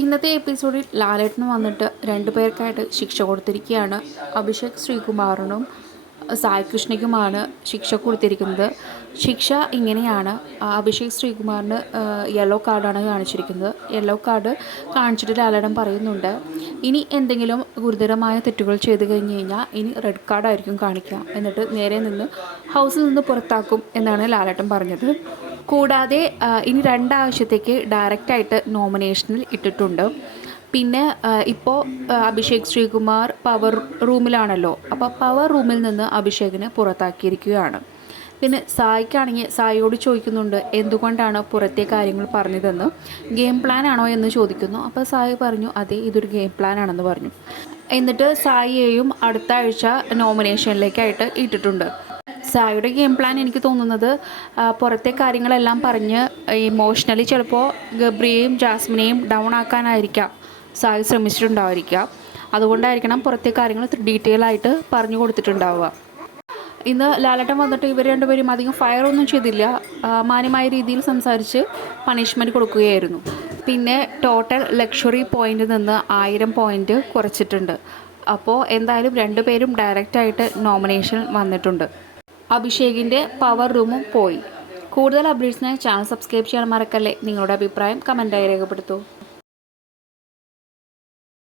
ഇന്നത്തെ എപ്പിസോഡിൽ ലാലേട്ടന് വന്നിട്ട് രണ്ടു പേർക്കായിട്ട് ശിക്ഷ കൊടുത്തിരിക്കുകയാണ്. അഭിഷേക് ശ്രീകുമാറിനും സായി കൃഷ്ണയ്ക്കുമാണ് ശിക്ഷ കൊടുത്തിരിക്കുന്നത്. ശിക്ഷ ഇങ്ങനെയാണ്. അഭിഷേക് ശ്രീകുമാറിന് യെല്ലോ കാർഡാണ് കാണിച്ചിരിക്കുന്നത്. യെല്ലോ കാർഡ് കാണിച്ചിട്ട് ലാലേട്ടൻ പറയുന്നുണ്ട് ഇനി എന്തെങ്കിലും ഗുരുതരമായ തെറ്റുകൾ ചെയ്തു കഴിഞ്ഞ് കഴിഞ്ഞാൽ ഇനി റെഡ് കാർഡായിരിക്കും കാണിക്കുക. എന്നിട്ട് നേരെ നിന്ന് ഹൗസിൽ നിന്ന് പുറത്താക്കും എന്നാണ് ലാലേട്ടൻ പറഞ്ഞത്. കൂടാതെ ഇനി രണ്ടാവശ്യത്തേക്ക് ഡയറക്റ്റായിട്ട് നോമിനേഷനിൽ ഇട്ടിട്ടുണ്ട്. പിന്നെ ഇപ്പോൾ അഭിഷേക് ശ്രീകുമാർ പവർ റൂമിലാണല്ലോ. അപ്പോൾ പവർ റൂമിൽ നിന്ന് അഭിഷേകിനെ പുറത്താക്കിയിരിക്കുകയാണ്. പിന്നെ സായിക്കാണെങ്കിൽ സായിയോട് ചോദിക്കുന്നുണ്ട് എന്തുകൊണ്ടാണ് പുറത്തെ കാര്യങ്ങൾ പറഞ്ഞതെന്ന്? ഗെയിം പ്ലാൻ ആണോ എന്ന് ചോദിക്കുന്നു. അപ്പോൾ സായി പറഞ്ഞു അതെ ഇതൊരു ഗെയിം പ്ലാൻ ആണെന്ന് പറഞ്ഞു. എന്നിട്ട് സായിയെയും അടുത്ത ആഴ്ച നോമിനേഷനിലേക്കായിട്ട് ഇട്ടിട്ടുണ്ട്. സായിയുടെ ഗെയിം പ്ലാൻ എനിക്ക് തോന്നുന്നത് പുറത്തെ കാര്യങ്ങളെല്ലാം പറഞ്ഞ് ഇമോഷണലി ചിലപ്പോൾ ഗബ്രിയെയും ജാസ്മിനെയും ഡൗൺ ആക്കാനായിരിക്കാം. സായി ശ്രമിച്ചിട്ടുണ്ടാവുമായിരിക്കാം അതുകൊണ്ടായിരിക്കണം പുറത്തെ കാര്യങ്ങൾ ഡീറ്റെയിൽ ആയിട്ട് പറഞ്ഞു കൊടുത്തിട്ടുണ്ടാവുക. ഇന്ന് ലാലേട്ടൻ വന്നിട്ട് ഇവർ രണ്ടുപേരും അധികം ഫയർ ഒന്നും ചെയ്തില്ല. മാന്യമായ രീതിയിൽ സംസാരിച്ച് പണിഷ്മെന്റ് കൊടുക്കുകയായിരുന്നു. പിന്നെ ടോട്ടൽ ലക്ഷറി പോയിന്റിൽ നിന്ന് ആയിരം പോയിന്റ് കുറച്ചിട്ടുണ്ട്. അപ്പോൾ എന്തായാലും രണ്ടുപേരും ഡയറക്റ്റായിട്ട് നോമിനേഷൻ വന്നിട്ടുണ്ട്. അഭിഷേകിന്റെ പവർ റൂമും പോയി. കൂടുതൽ അപ്ഡേറ്റ്സിനായി ചാനൽ സബ്സ്ക്രൈബ് ചെയ്യാൻ മറക്കല്ലേ? നിങ്ങളുടെ അഭിപ്രായം കമന്റായി രേഖപ്പെടുത്തൂ.